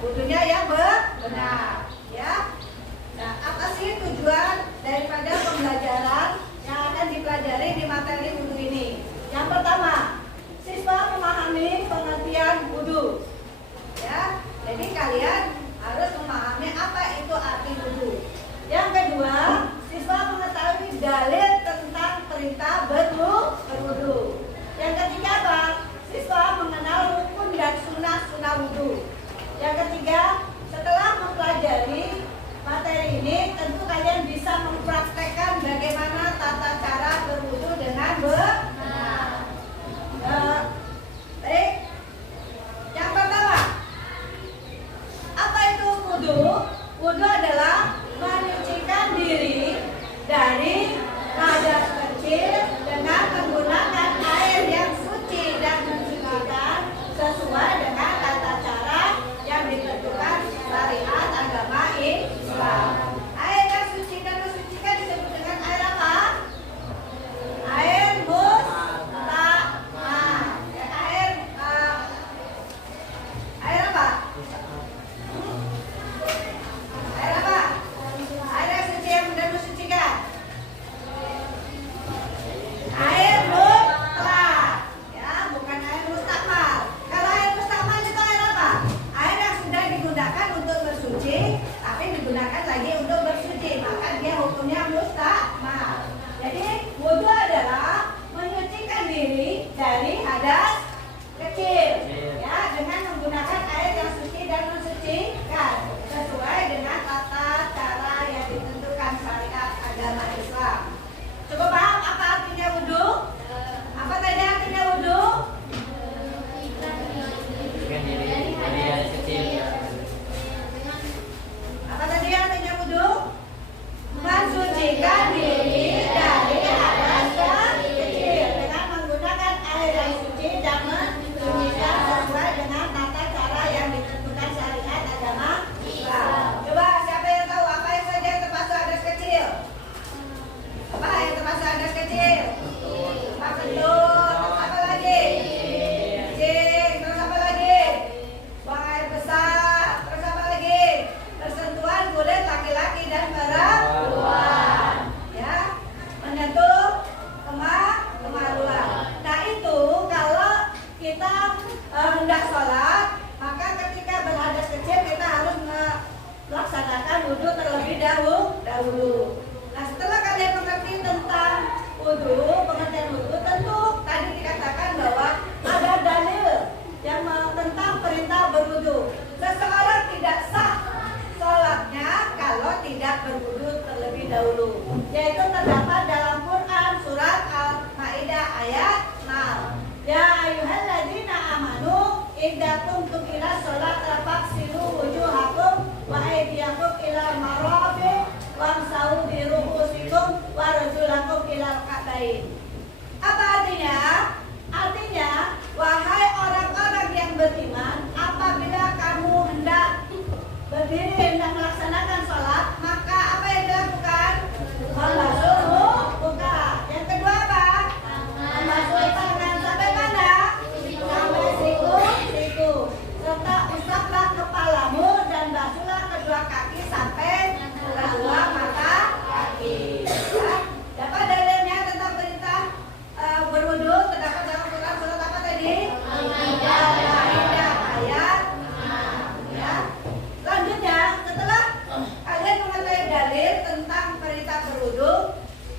wudunya yang benar, ya. Nah, apa sih tujuan daripada pembelajaran yang akan dipelajari di materi wudu ini? Yang pertama, siswa memahami pengertian wudu, ya. Jadi kalian harus memahami apa itu arti wudu. Yang kedua, siswa mengetahui dalil tentang perintah berwudu. Yang ketiga apa? Siswa mengenal rukun dan sunnah wudu. Yang ketiga, setelah mempelajari materi ini, tentu kalian bisa mempraktekkan bagaimana tata cara berwudu dengan benar. Baik. Yang pertama, apa itu wudu? Wudu adalah menyucikan diri dari hadas kecil dengan menggunakan air yang suci dan mensucikan sesuai dengan tata cara yang ditentukan syariat agama Islam. Air yang suci dan mensucikan disebut dengan air apa? Air mustahmah. Air apa? Air apa? Air yang suci dan mensucikan. Air mutlak, ya, bukan air mustakmal. Kalau air mustakmal itu air apa? Air yang sudah digunakan untuk bersuci, tapi digunakan lagi untuk bersuci, maka dia hukumnya mustakmal. Jadi wudu adalah menyucikan diri dari hadas kecil, ya, dengan menggunakan air yang suci dan mensucikan sesuai dengan tata cara yang ditentukan syariat agama Islam. Coba paham apa artinya wudu? Apa tadi artinya wudu? Apa tadi artinya wudu? Mensucikan diri dari hadas kecil dengan menggunakan air yang suci dan mensucikan sesuai dengan tata cara yang ditentukan syariat agama Islam. Coba siapa yang tahu apa yang saja yang termasuk hadas kecil? Apa yang termasuk hadas kecil? Apa betul? Terus apa lagi? Kencing. Terus apa lagi? Buang air besar. Terus apa lagi? Persentuhan kulit laki-laki dan perempuan, ya, menyentuh kemaluan. Nah itu kalau kita hendak sholat, maka ketika berhadas kecil kita harus melaksanakan wudu terlebih dahulu. Nah, setelah kalian mengerti tentang wudu, pengertian wudu, tentu tadi dikatakan bahwa ada dalil yang tentang perintah berwudu. Seseorang tidak sah sholatnya kalau tidak berwudu terlebih dahulu, yaitu terdapat dalam Quran surat Al-Maidah ayat 6. Ya ayyuhalladzina amanu idza qumtum ila sholati faghsilu wujuhakum wa aydiyakum ila marafiq wamsahu bi ru'usikum wa arjulakum ilal ka'bain. Apa artinya? Artinya, wahai orang-orang yang beriman, apabila kamu hendak berdiri hendak melaksanakan sholat, maka apa yang dilakukan? Membasuh muka. Yang kedua apa? Membasuh tangan sampai mana? Sampai siku. Serta usaplah kepalamu dan basuhlah kedua kaki sampai kedua mata kaki. Ya. Dapat dalilnya tentang perintah berwudu terdapat dalam Quran surat apa tadi? Al-Maidah ayat 6. Ya. Selanjutnya, setelah kalian mengetahui dalil tentang perintah berwudu,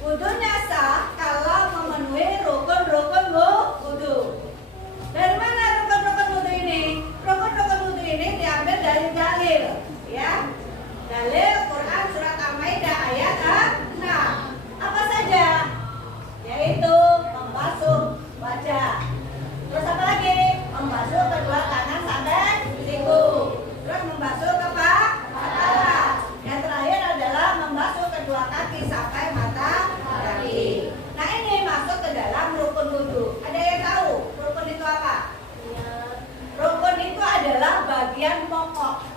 wudunya sah kalau memenuhi rukun-rukun wudu. Dari mana rukun-rukun wudu ini? Rukun-rukun wudu ini diambil dari dalil, ya. Dalil Quran surat Al-Maidah ayat 6. Apa saja? Yaitu membasuh wajah. Terus apa lagi? Membasuh kedua tangan sampai siku. Terus membasuh kepala. Yang terakhir adalah membasuh kedua kaki sampai mata kaki. Nah ini masuk ke dalam rukun wudu. Ada yang tahu rukun itu apa? Rukun itu adalah bagian pokok.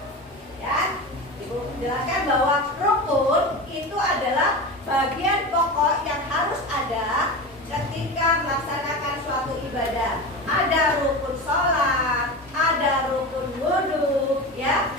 Ya, Ibu menjelaskan bahwa rukun itu adalah bagian pokok yang harus ada ketika melaksanakan suatu ibadah. Ada rukun sholat, ada rukun wudu, ya.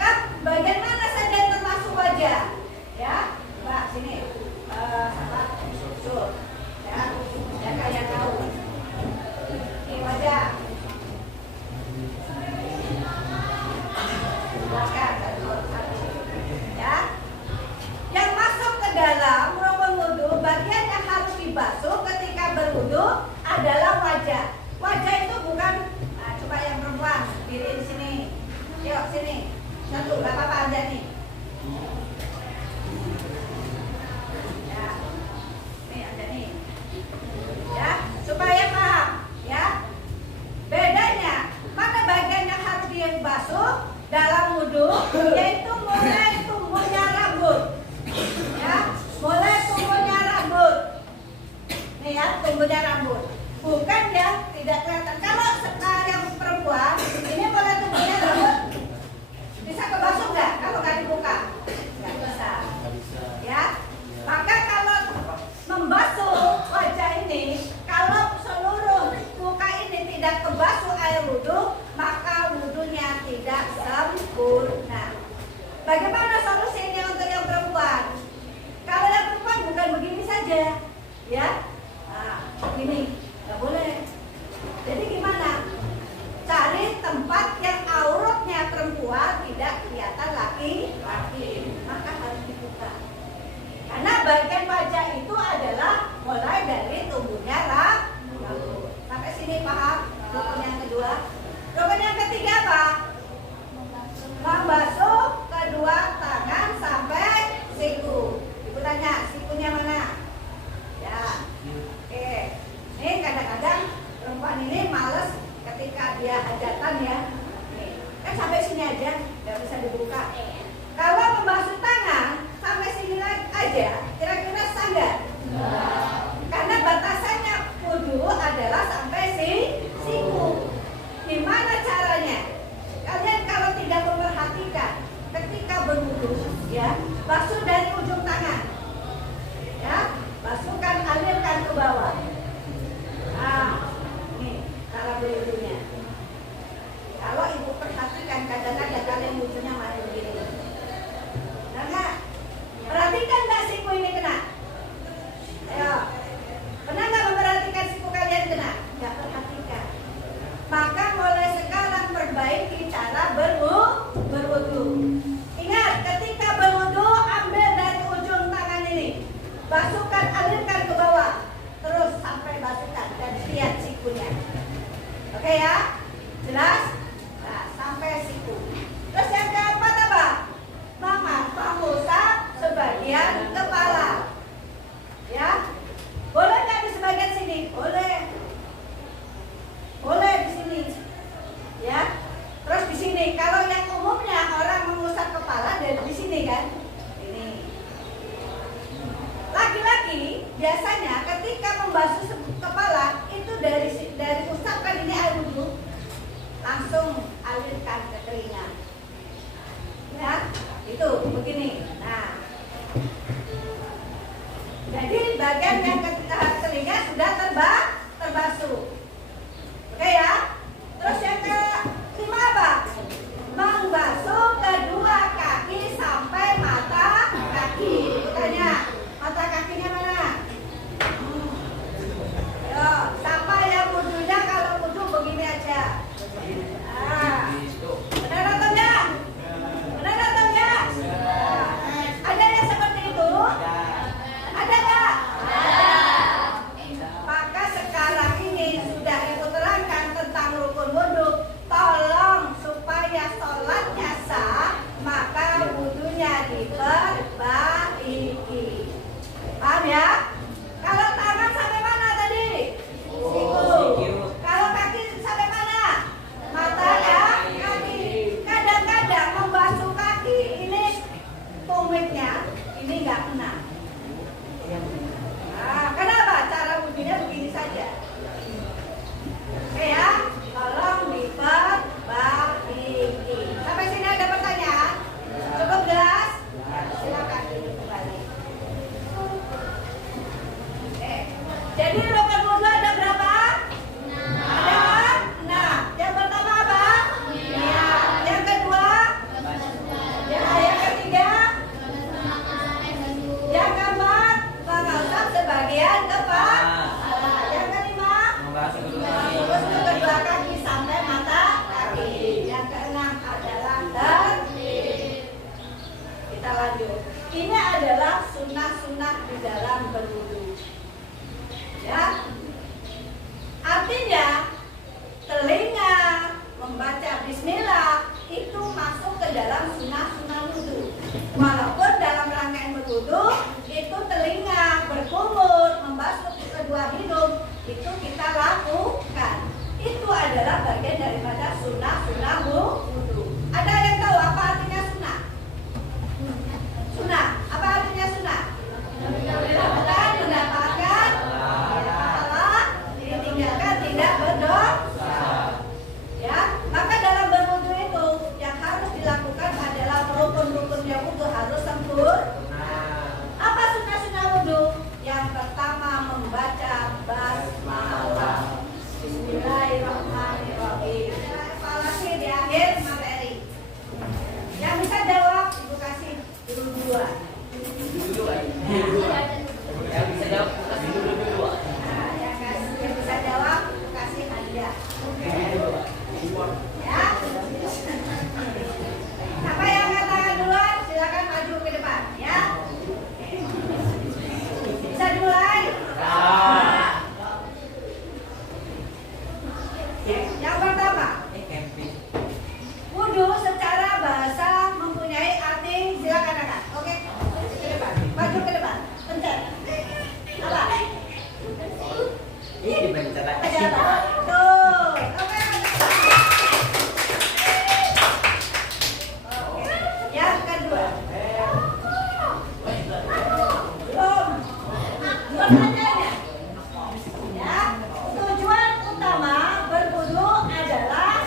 Kak, bagian mana saja yang termasuk wajah? Ya, Mbak, sini. Sama, tuh. Ya, kalian tahu. Ini wajah. Ya, yang masuk ke dalam rukun wudhu, bagian yang harus dibasuh ketika berwudhu adalah wajah. Wajah itu bukan, nah, coba yang perempuan diriin sini. Yuk sini, satu, gak apa-apa aja nih. Ya, nih ada nih. Ya, supaya paham. Ya, bedanya mana bagian yang harus dibasuh dalam wudhu, yaitu mulai tumbuhnya rambut. Ya, mulai tumbuhnya rambut. Nih ya, tumbuhnya rambut. Bukan yang tidak kelihatan. Kalau sekarang yang perempuan, ini mulai tumbuhnya rambut, bisa kebasuh nggak? Kalau nggak dibuka, nggak bisa. Ya, maka kalau membasuh wajah ini, kalau seluruh muka ini tidak kebasuh air wudhu, maka wudhunya tidak sempurna. Bagaimana solusinya untuk yang perempuan? Kalau yang perempuan bukan begini saja, ya, nah, begini, nggak boleh. Jadi gimana? Cari tempat yang auratnya perempuan tidak kelihatan laki-laki, maka harus dibuka. Karena bagian wajah itu adalah mulai dari tumbuhnya rambut. Sampai sini paham? Rukun yang kedua. Rukun yang ketiga apa? Membasuh kedua tangan sampai siku. Ibu tanya, sikunya mana? Ya, oke. Ini kadang-kadang perempuan ini males ketika dia hajatan ya. Nih, kan sampai sini aja, nggak bisa dibuka. Kalau membasuh tangan sampai sini aja, kira-kira sah nggak? Karena batasannya wudhu adalah sampai siku. Gimana caranya? Kalian kalau tidak memperhatikan ketika berwudhu, ya, basuh dari ujung tangan, ya, basuhkan, alirkan ke bawah. Nah, ini cara berwudhunya. Kalau ibu perhatikan, kadang-kadang kalian wudhunya malah begini. Nah, nggak? Perhatikan nggak siku ini kena? Ayo, pernah nggak memperhatikan siku kalian kena? Nggak perhatikan. Maka mulai sekarang perbaiki cara berwudhu. Ingat, ketika berwudhu ambil dari ujung tangan ini, basuhkan, alirkan ke bawah, terus sampai basuhkan dan lihat sikunya. Oke ya, jelas? Nah, sampai siku. Terus yang keempat apa? Mengusap sebagian kepala. Ya, boleh nggak di sebagian sini? Boleh. Boleh di sini, ya. Terus di sini, kalau yang umumnya orang mengusap kepala dari di sini kan, ini. Laki-laki biasanya ketika membasuh kepala itu dari usapkan ini air wudhu, langsung alirkan ke telinga. Ya, itu begini. Nah, jadi bagian yang telinga sudah terbasuh. Oke ya. Terus yang kelima apa? Membasuh kedua kaki sampai mata kaki. Tanya, mata kakinya mana? Ayo, siapa yang wudhunya kalau wudhu begini aja? Nah, benar atau enggak? Benar atau enggak? Ada yang seperti itu? Ada enggak? Maka sekarang ini sudah ibu terangkan tentang rukun wudhu. Tolong supaya sholatnya sah, maka wudhunya diperbaiki. Paham ya? Kalau tangan sampai mana tadi? Siku. Kalau kaki sampai mana? Mata ya? Kaki. Kadang-kadang membasuh kaki ini tumitnya ini nggak kena. Nah, kenapa? Cara wudhunya begini saja. Oke ya, tolong diperbaiki. Sampai telinga, berkumur, membasuh kedua hidung, itu kita lakukan. Itu adalah bagian daripada sunnah wudu. Ada yang tahu apa artinya sunnah? Sunnah, apa artinya sunnah? Mendapatkan pahala, ditinggalkan tidak berdosa. Ya, maka dalam berwudu itu yang harus dilakukan adalah rukun-rukunnya wudu harus sempurna. Apa sunnah wudu? Yang pertama membaca basmalah. Bismillahirrahmanirrahim. Evaluasi di akhir materi. Yang bisa jawab ibu kasih dua. Yang bisa jawab kasih dua. Nah, yang bisa jawab kasih hadiah. Ya. Siapa yang angkat tangan duluan silakan maju ke depan ya. Bisa dimulai? Yang pertama, wudu secara bahasa mempunyai arti, silakan angkat. Oke, ke depan, maju ke depan, pencet. Apa? Ini dipencet lagi. Tuh, oke. Oke, yang kedua. Belum adanya. Ya, tujuan utama berwudu adalah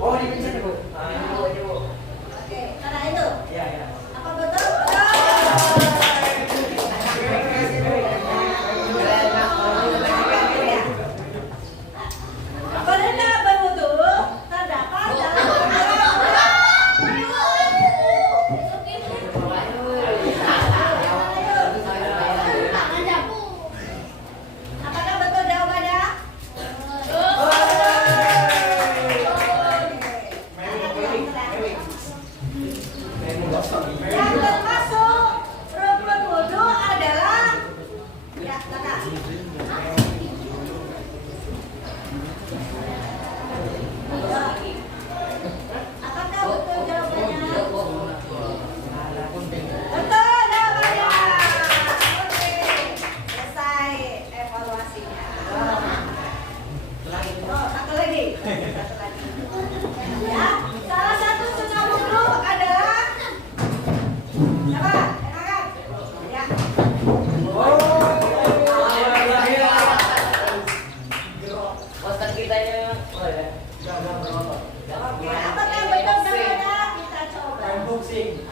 Oh, dipencet ya, Bu. Oke, karena itu. Iya, iya. Apa betul? Karena berwudu terdapat dalam apakah betul jawabannya? Yang termasuk rukun wudu adalah ya, kakak. Apakah betul jawabannya? Betul jawabannya. Oke, selesai evaluasinya. Oh, satu lagi. Ya, salah satu sunnah wudu adalah apa? Ya. Poster kita nya. Oh ya. Oke, apakah betul jawabannya? Kita coba. Unboxing.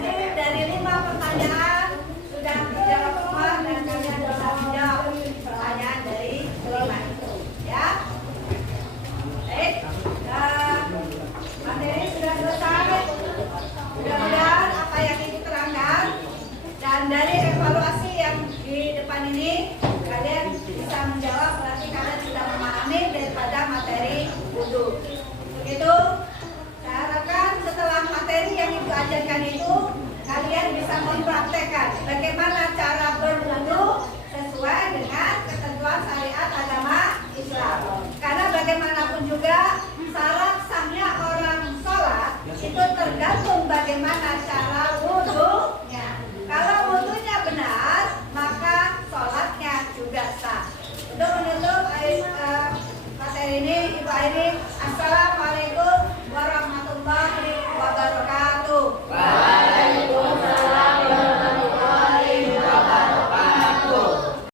Jadi dari 5 pertanyaan sudah dijawab semua dan kalian bisa menjawab pertanyaan dari 5 itu, ya. Baik, materi sudah selesai. Mudah-mudahan apa yang ibu terangkan dan dari evaluasi yang di depan ini kalian bisa menjawab, berarti kalian sudah memahami daripada materi wudu. Begitu. Saya harapkan setelah materi yang ibu ajarkan itu kalian bisa mempraktekkan bagaimana cara berwudu sesuai dengan ketentuan syariat agama Islam. Karena bagaimanapun juga syarat sahnya orang sholat itu tergantung bagaimana cara wudunya. Kalau wudunya benar maka sholatnya juga sah. Untuk menutup materi ini Ibu Airin